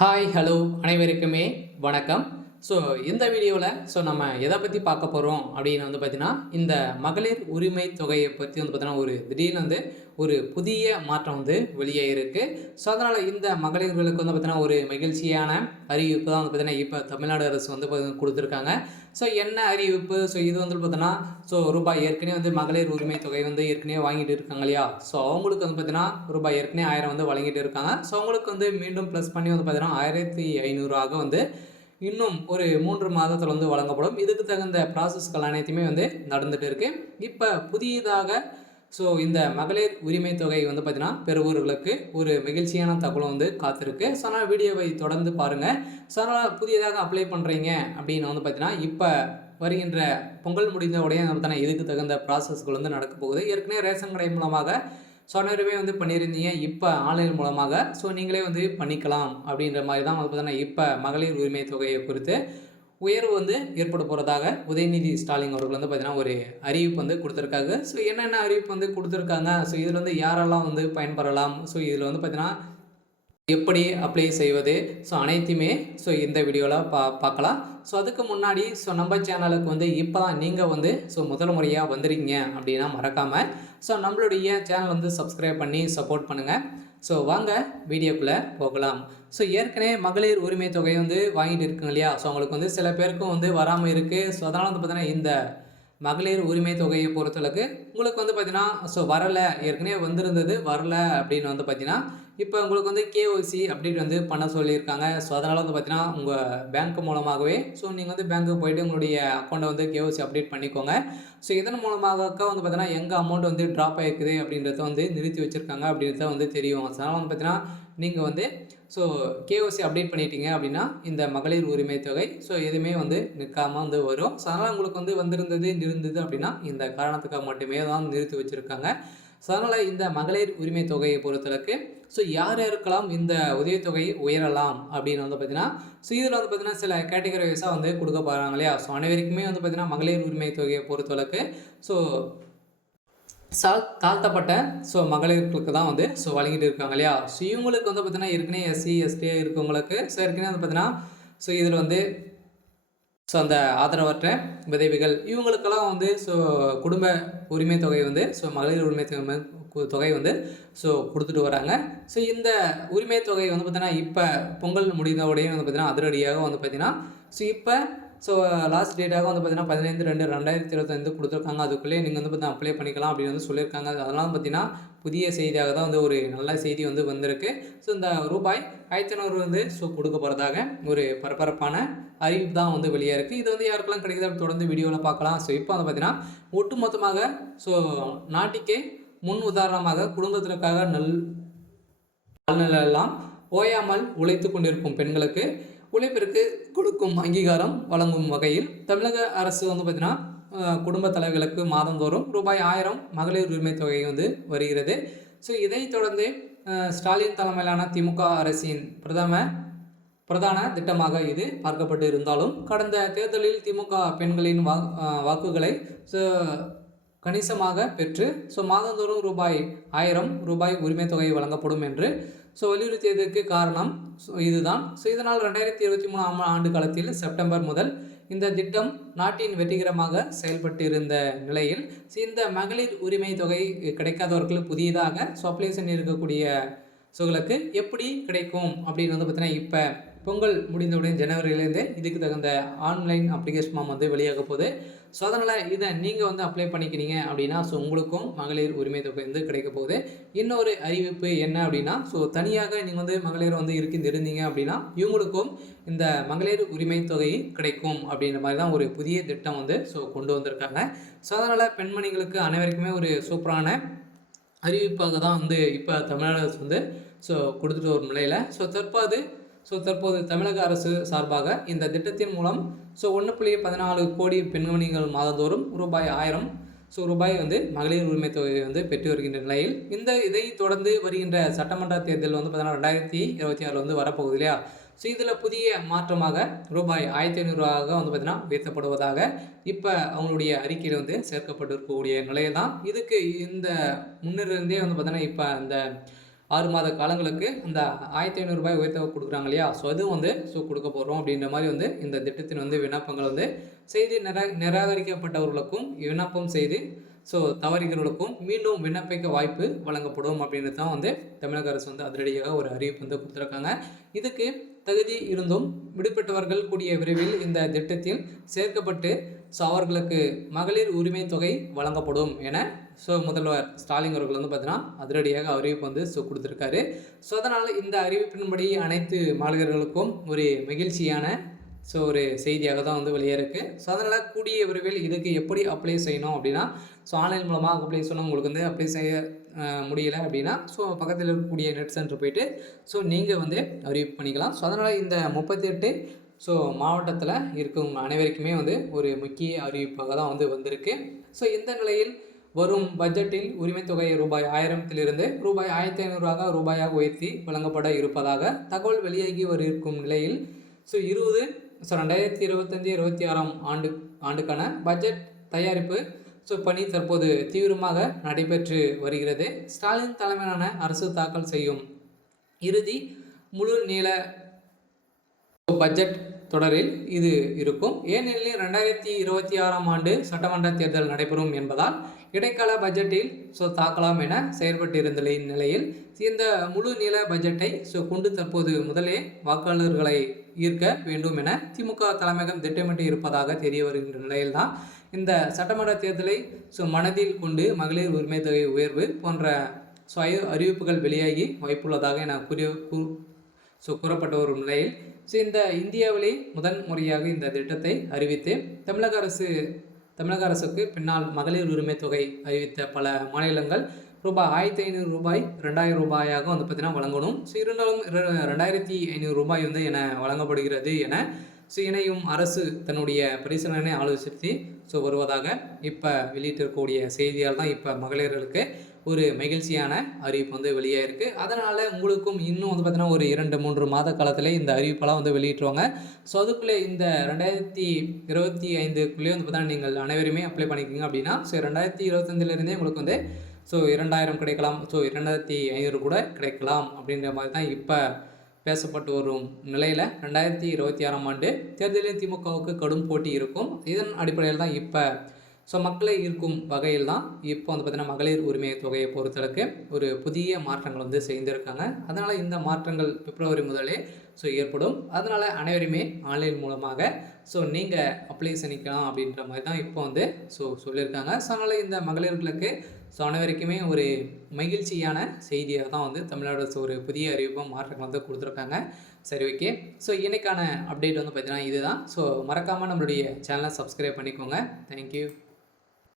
Hi hello அனைவருக்குமே வணக்கம். So இந்த வீடியோவில் ஸோ நம்ம எதை பற்றி பார்க்க போகிறோம் அப்படின்னு வந்து பார்த்திங்கன்னா இந்த மகளிர் உரிமை தொகையை பற்றி வந்து பார்த்திங்கன்னா ஒரு திடீர்னு வந்து ஒரு புதிய மாற்றம் வந்து வெளியே இருக்குது ஸோ அதனால் இந்த மகளிர்களுக்கு வந்து பார்த்திங்கன்னா ஒரு மகிழ்ச்சியான அறிவிப்பு தான் வந்து பார்த்திங்கன்னா இப்போ தமிழ்நாடு அரசு வந்து பார்த்தீங்கன்னா கொடுத்துருக்காங்க. ஸோ என்ன அறிவிப்பு? ஸோ இது வந்து பார்த்திங்கன்னா ஸோ ரூபாய் ஏற்கனவே வந்து மகளிர் உரிமை தொகை வந்து ஏற்கனவே வாங்கிட்டு இருக்காங்க இல்லையா? ஸோ அவங்களுக்கு வந்து பார்த்திங்கன்னா ரூபாய் ஏற்கனவே ஆயிரம் வந்து வழங்கிட்டு இருக்காங்க. ஸோ அவங்களுக்கு வந்து மீண்டும் ப்ளஸ் பண்ணி வந்து பார்த்திங்கன்னா ஆயிரத்தி ஐநூறுவாக வந்து இன்னும் ஒரு மூன்று மாதத்தில் வந்து வழங்கப்படும். இதுக்கு தகுந்த ப்ராசஸ்கள் அனைத்துமே வந்து நடந்துகிட்டு இருக்குது இப்போ புதியதாக ஸோ இந்த மகளிர் உரிமை தொகை வந்து பார்த்தீங்கன்னா பெருவூர்களுக்கு ஒரு மகிழ்ச்சியான தகவலும் வந்து காத்திருக்கு. ஸோ அதனால் வீடியோவை தொடர்ந்து பாருங்கள் ஸோ அதனால் புதியதாக அப்ளை பண்ணுறீங்க அப்படின்னு வந்து பார்த்தீங்கன்னா இப்போ வருகின்ற பொங்கல் முடிந்த உடனே வந்து பார்த்தீங்கன்னா இதுக்கு தகுந்த ப்ராசஸ்கள் வந்து நடக்க போகுது. ஏற்கனவே ரேஷன் கடை மூலமாக ஸோ வந்து பண்ணியிருந்தீங்க. இப்போ ஆன்லைன் மூலமாக. ஸோ நீங்களே வந்து பண்ணிக்கலாம் அப்படின்ற மாதிரி தான் வந்து பார்த்தீங்கன்னா இப்போ மகளிர் உரிமை தொகையை குறித்து உயர்வு வந்து ஏற்பட போகிறதாக உதயநிதி ஸ்டாலின் அவர்கள் வந்து பார்த்தீங்கன்னா ஒரு அறிவிப்பு வந்து கொடுத்துருக்காங்க ஸோ என்னென்ன அறிவிப்பு வந்து கொடுத்துருக்காங்க? ஸோ இதில் வந்து யாரெல்லாம் வந்து பயன்பெறலாம்? ஸோ இதில் வந்து பார்த்தீங்கன்னா எப்படி அப்ளை செய்வது? ஸோ அனைத்தையுமே ஸோ இந்த வீடியோவில் பா பார்க்கலாம். ஸோ அதுக்கு முன்னாடி ஸோ நம்ம சேனலுக்கு வந்து இப்போ தான் நீங்கள் வந்து ஸோ முதல் முறையாக வந்துருக்கீங்க அப்படின்னா மறக்காமல் ஸோ நம்மளுடைய சேனல் வந்து சப்ஸ்கிரைப் பண்ணி சப்போர்ட் பண்ணுங்கள் ஸோ வாங்க வீடியோக்குள்ளே போகலாம். ஸோ ஏற்கனவே மகளிர் உரிமை தொகை வந்து வாங்கிட்டு இருக்குங்க இல்லையா? ஸோ அவங்களுக்கு வந்து சில பேருக்கும் வந்து வராமல் இருக்குது ஸோ அதனால் வந்து பார்த்தீங்கன்னா இந்த மகளிர் உரிமை தொகையை பொறுத்தளவுக்கு உங்களுக்கு வந்து பார்த்தீங்கன்னா ஸோ வரலை. ஏற்கனவே வந்திருந்தது வரலை அப்படின்னு வந்து பார்த்தீங்கன்னா இப்போ உங்களுக்கு வந்து கேஒசி அப்டேட் வந்து பண்ண சொல்லியிருக்காங்க. ஸோ அதனால் வந்து பார்த்தீங்கன்னா உங்கள் பேங்க் மூலமாகவே ஸோ நீங்கள் வந்து பேங்க்குக்கு போயிட்டு உங்களுடைய அக்கௌண்ட்டை வந்து கேஒசி அப்டேட் பண்ணிக்கோங்க. ஸோ இதன் மூலமாக வந்து பார்த்தீங்கன்னா எங்கள் அமௌண்ட் வந்து ட்ராப் ஆகிருக்குது அப்படின்றத வந்து நிறுத்தி வச்சுருக்காங்க அப்படின்றத வந்து தெரியும். அதனால் வந்து பார்த்தீங்கன்னா நீங்கள் வந்து ஸோ கேஓசி அப்டேட் பண்ணிட்டீங்க அப்படின்னா இந்த மகளிர் உரிமை தொகை ஸோ எதுவுமே வந்து நிற்காமல் வந்து வரும். ஸோ அதனால் உங்களுக்கு வந்து வந்திருந்தது இருந்தது அப்படின்னா இந்த காரணத்துக்காக மட்டுமே தான் நிறுத்தி வச்சுருக்காங்க. ஸோ அதனால் இந்த மகளிர் உரிமை தொகையை பொறுத்தளவுக்கு ஸோ யார் யாருக்கெல்லாம் இந்த உதவித்தொகை உயரலாம் அப்படின்னு வந்து பார்த்தீங்கன்னா ஸோ இதில் வந்து பார்த்தீங்கன்னா சில கேட்டகரி வைஸாக வந்து கொடுக்க போகிறாங்க இல்லையா? ஸோ அனைவருக்குமே வந்து பார்த்தீங்கன்னா மகளிர் உரிமை தொகையை பொறுத்தளவுக்கு ஸோ சா தாழ்த்தப்பட்ட ஸோ மகளிர்களுக்கு தான் வந்து ஸோ வழங்கிட்டு இருக்காங்க இல்லையா? ஸோ இவங்களுக்கு வந்து பார்த்தீங்கன்னா ஏற்கனவே எஸ்சி எஸ்டி இருக்கவங்களுக்கு ஸோ ஏற்கனவே வந்து பார்த்தீங்கன்னா ஸோ இதில் வந்து ஸோ அந்த ஆதரவற்ற விதவிகள் இவங்களுக்கெல்லாம் வந்து ஸோ குடும்ப உரிமை தொகை வந்து ஸோ மகளிர் உரிமை தொகை தொகை வந்து ஸோ கொடுத்துட்டு வராங்க. ஸோ இந்த உரிமை தொகை வந்து பார்த்திங்கன்னா இப்போ பொங்கல் முடிந்த உடனே வந்து பார்த்திங்கன்னா அதிரடியாக வந்து பார்த்திங்கன்னா ஸோ இப்போ ஸோ லாஸ்ட் டேட்டாக வந்து பார்த்தீங்கன்னா பதினைந்து ரெண்டு ரெண்டாயிரத்தி இருபத்தஞ்சு கொடுத்துருக்காங்க. அதுக்குள்ளே நீங்கள் வந்து பார்த்தீங்கன்னா அப்ளை பண்ணிக்கலாம் அப்படின்னு வந்து சொல்லியிருக்காங்க. அதெல்லாம் பார்த்தீங்கன்னா புதிய செய்தியாக தான் வந்து ஒரு நல்ல செய்தி வந்து வந்திருக்கு. ஸோ இந்த ரூபாய் ஐத்தநூறு வந்து ஸோ கொடுக்க போகிறதாக ஒரு பரபரப்பான அறிவிப்பு தான் வந்து வெளியே இருக்குது இது வந்து யாருக்கெல்லாம் கிடைக்குது தொடர்ந்து வீடியோவில் பார்க்கலாம். ஸோ இப்போ வந்து பார்த்தீங்கன்னா ஒட்டுமொத்தமாக ஸோ நாட்டிக்கே முன் உதாரணமாக குடும்பத்திற்காக நல் நலனெல்லாம் ஓயாமல் உழைத்து கொண்டிருக்கும் பெண்களுக்கு உழைப்பிற்கு கொடுக்கும் அங்கீகாரம் வழங்கும் வகையில் தமிழக அரசு வந்து பார்த்திங்கன்னா குடும்ப தலைவர்களுக்கு மாதந்தோறும் ரூபாய் ஆயிரம் மகளிர் உரிமை தொகை வந்து வருகிறது. ஸோ இதைத் தொடர்ந்து ஸ்டாலின் தலைமையிலான திமுக அரசின் பிரதம பிரதான திட்டமாக இது பார்க்கப்பட்டு இருந்தாலும் கடந்த தேர்தலில் திமுக பெண்களின் வா வாக்குகளை கணிசமாக பெற்று ஸோ மாதந்தோறும் ரூபாய் ஆயிரம் ரூபாய் உரிமை தொகை வழங்கப்படும் என்று ஸோ வலியுறுத்தியதற்கு காரணம் ஸோ இதுதான். ஸோ இதனால் ரெண்டாயிரத்தி இருபத்தி மூணாம் ஆண்டு காலத்தில் செப்டம்பர் முதல் இந்த திட்டம் நாட்டின் வெற்றிகரமாக செயல்பட்டு இருந்த நிலையில் ஸோ இந்த மகளிர் உரிமை தொகை கிடைக்காதவர்கள் புதியதாக ஸோ அப்ளிகேஷன் இருக்கக்கூடிய ஸோகளுக்கு எப்படி கிடைக்கும் அப்படின்னு வந்து பார்த்தீங்கன்னா இப்போ பொங்கல் முடிந்தவுடன் ஜனவரியிலேருந்து இதுக்கு தகுந்த ஆன்லைன் அப்ளிகேஷன் ஃபார்ம் வந்து வெளியாக போகுது. ஸோ அதனால் இதை நீங்கள் வந்து அப்ளை பண்ணிக்கிறீங்க அப்படின்னா ஸோ உங்களுக்கும் மகளிர் உரிமை தொகை வந்து கிடைக்க போகுது. இன்னொரு அறிவிப்பு என்ன அப்படின்னா ஸோ தனியாக நீங்கள் வந்து மகளிர் வந்து இருக்கு இருந்தீங்க அப்படின்னா இவங்களுக்கும் இந்த மகளிர் உரிமை தொகை கிடைக்கும் அப்படின்ற மாதிரி தான் ஒரு புதிய திட்டம் வந்து ஸோ கொண்டு வந்திருக்காங்க. ஸோ அதனால் பெண்மணிகளுக்கு அனைவருக்குமே ஒரு சூப்பரான அறிவிப்பாக தான் வந்து இப்போ தமிழ்நாடு அரசு வந்து ஸோ கொடுத்துட்டு ஒரு நிலையில் ஸோ தற்போது ஸோ தற்போது தமிழக அரசு சார்பாக இந்த திட்டத்தின் மூலம் ஸோ ஒன்று புள்ளி பதினாலு கோடி பெண்மணிகள் மாதந்தோறும் ரூபாய் ஆயிரம் ஸோ ரூபாய் வந்து மகளிர் உரிமை தொகையை வந்து பெற்று வருகின்ற நிலையில் இந்த இதை தொடர்ந்து வருகின்ற சட்டமன்ற தேர்தல் வந்து பார்த்தீங்கன்னா ரெண்டாயிரத்தி இருபத்தி ஆறில் வந்து வரப்போகுது இல்லையா? ஸோ இதில் புதிய மாற்றமாக ரூபாய் ஆயிரத்தி ஐநூறுவாக வந்து பார்த்தீங்கன்னா உயர்த்தப்படுவதாக இப்போ அவங்களுடைய அறிக்கையில் வந்து சேர்க்கப்பட்டிருக்கக்கூடிய நிலையை தான் இதுக்கு இந்த முன்னிருந்தே வந்து பார்த்தீங்கன்னா இப்போ அந்த ஆறு மாத காலங்களுக்கு அந்த ஆயிரத்தி ஐநூறுரூபாய் உயர்த்த கொடுக்குறாங்க இல்லையா? ஸோ அதுவும் வந்து ஸோ கொடுக்க போகிறோம் அப்படின்ற மாதிரி வந்து இந்த திட்டத்தின் வந்து விண்ணப்பங்கள் வந்து செய்து நிரா நிராகரிக்கப்பட்டவர்களுக்கும் விண்ணப்பம் செய்து ஸோ தவறிகளுக்கும் மீண்டும் விண்ணப்பிக்க வாய்ப்பு வழங்கப்படும் அப்படின்றது தான் வந்து தமிழக அரசு வந்து அதிரடியாக ஒரு அறிவிப்பு வந்து கொடுத்துருக்காங்க. இதுக்கு தகுதி இருந்தும் விடுபட்டவர்கள் கூடிய விரைவில் இந்த திட்டத்தில் சேர்க்கப்பட்டு ஸோ அவர்களுக்கு மகளிர் உரிமை தொகை வழங்கப்படும் என ஸோ முதல்வர் ஸ்டாலின் அவர்கள் வந்து பார்த்தீங்கன்னா அதிரடியாக அறிவிப்பு வந்து ஸோ கொடுத்துருக்காரு. ஸோ அதனால் இந்த அறிவிப்பின்படி அனைத்து மாணவர்களுக்கும் ஒரு மகிழ்ச்சியான ஸோ ஒரு செய்தியாக தான் வந்து வெளியே இருக்குது ஸோ அதனால் கூடிய விரைவில் இதுக்கு எப்படி அப்ளை செய்யணும் அப்படின்னா ஸோ ஆன்லைன் மூலமாக அப்ளை சொன்னால் உங்களுக்கு வந்து அப்ளை செய்ய முடியலை முடியல அப்படின்னா ஸோ பக்கத்தில் இருக்கக்கூடிய நெட் சென்டர் போயிட்டு ஸோ நீங்கள் வந்து அறிவிப்பு பண்ணிக்கலாம். ஸோ அதனால் இந்த முப்பத்தெட்டு ஸோ மாவட்டத்தில் இருக்கவங்க அனைவருக்குமே வந்து ஒரு முக்கிய அறிவிப்பாக தான் வந்து வந்திருக்கு. ஸோ இந்த நிலையில் வரும் பட்ஜெட்டில் உரிமை தொகை ரூபாய் ஆயிரத்திலிருந்து ரூபாய் ஆயிரத்தி ஐநூறுவாக ரூபாயாக உயர்த்தி வழங்கப்பட இருப்பதாக தகவல் வெளியாகி வர இருக்கும் நிலையில் ஸோ இருபது ஸோ ரெண்டாயிரத்தி இருபத்தஞ்சி இருபத்தி ஆறாம் ஆண்டு ஆண்டுக்கான பட்ஜெட் தயாரிப்பு ஸோ பணி தற்போது தீவிரமாக நடைபெற்று வருகிறது. ஸ்டாலின் தலைமையிலான அரசு தாக்கல் செய்யும் இறுதி முழு நீள பட்ஜெட் தொடரில் இது இருக்கும். ஏனெனில் ரெண்டாயிரத்தி இருபத்தி ஆறாம் ஆண்டு சட்டமன்ற தேர்தல் நடைபெறும் என்பதால் இடைக்கால பட்ஜெட்டில் ஸோ தாக்கலாம் என செயல்பட்டிருந்த நிலையில் இந்த முழு நீள பட்ஜெட்டை ஸோ கொண்டு தற்போது முதலே வாக்காளர்களை ஈர்க்க வேண்டும் என திமுக தலைமையகம் திட்டமிட்டு இருப்பதாக தெரிய வருகின்ற நிலையில்தான் இந்த சட்டமன்ற தேர்தலை ஸோ மனதில் கொண்டு மகளிர் உரிமை தொகை உயர்வு போன்ற ஸோ அறிவிப்புகள் வெளியாகி வாய்ப்புள்ளதாக என கூறிய ஸோ கூறப்பட்ட ஒரு நிலையில் ஸோ இந்த இந்தியாவிலே முதன் முறையாக இந்த திட்டத்தை அறிவித்து தமிழக அரசு தமிழக அரசுக்கு பின்னால் மகளிர் உரிமை தொகை அறிவித்த பல மாநிலங்கள் ரூபாய் ஆயிரத்தி ஐநூறு ரூபாய் ரெண்டாயிரம் ரூபாயாக வந்து பார்த்தீங்கன்னா வழங்கணும். ஸோ இருந்தாலும் ரெண்டாயிரத்தி ஐநூறு ரூபாய் வந்து என வழங்கப்படுகிறது என ஸோ இணையும் அரசு தன்னுடைய பரிசீலனை ஆலோசித்து ஸோ வருவதாக இப்போ வெளியிட்டிருக்கக்கூடிய செய்தியால் தான் இப்போ மகளிர்களுக்கு ஒரு மகிழ்ச்சியான அறிவிப்பு வந்து வெளியே இருக்குது அதனால் உங்களுக்கும் இன்னும் வந்து பார்த்திங்கன்னா ஒரு இரண்டு மூன்று மாத காலத்தில் இந்த அறிவிப்பெல்லாம் வந்து வெளியிட்டுருவாங்க. ஸோ அதுக்குள்ளே இந்த ரெண்டாயிரத்தி இருபத்தி ஐந்துக்குள்ளேயே வந்து பார்த்தீங்கன்னா நீங்கள் அனைவருமே அப்ளை பண்ணிக்கிங்க அப்படின்னா ஸோ ரெண்டாயிரத்தி இருபத்தஞ்சிலேருந்தே உங்களுக்கு வந்து ஸோ இரண்டாயிரம் கிடைக்கலாம். ஸோ இரண்டாயிரத்தி ஐநூறு கூட கிடைக்கலாம் அப்படின்ற மாதிரி தான் இப்போ பேசப்பட்டு வரும் நிலையில். ரெண்டாயிரத்தி இருபத்தி ஆறாம் ஆண்டு தேர்தலில் திமுகவுக்கு கடும் போட்டி இருக்கும். இதன் அடிப்படையில் தான் இப்போ ஸோ மக்களை ஈர்க்கும் வகையில் தான் இப்போ வந்து பார்த்திங்கன்னா மகளிர் உரிமை தொகையை பொறுத்தளவுக்கு ஒரு புதிய மாற்றங்கள் வந்து செய்திருக்காங்க. அதனால் இந்த மாற்றங்கள் பிப்ரவரி முதலே ஸோ ஏற்படும். அதனால் அனைவருமே ஆன்லைன் மூலமாக ஸோ நீங்கள் அப்ளை பண்ணிக்கலாம் அப்படின்ற மாதிரி தான் இப்போ வந்து ஸோ சொல்லியிருக்காங்க. ஸோ அதனால் இந்த மகளிர்களுக்கு ஸோ அனைவருக்குமே ஒரு மகிழ்ச்சியான செய்தியாக தான் வந்து தமிழ்நாடு ஒரு புதிய அறிவிப்பும் மாற்றங்கள் வந்து கொடுத்துருக்காங்க. சரி ஓகே ஸோ இன்னைக்கான அப்டேட் வந்து பார்த்திங்கன்னா இதுதான். ஸோ மறக்காமல் நம்மளுடைய சேனலை சப்ஸ்கிரைப் பண்ணிக்கோங்க. தேங்க்யூ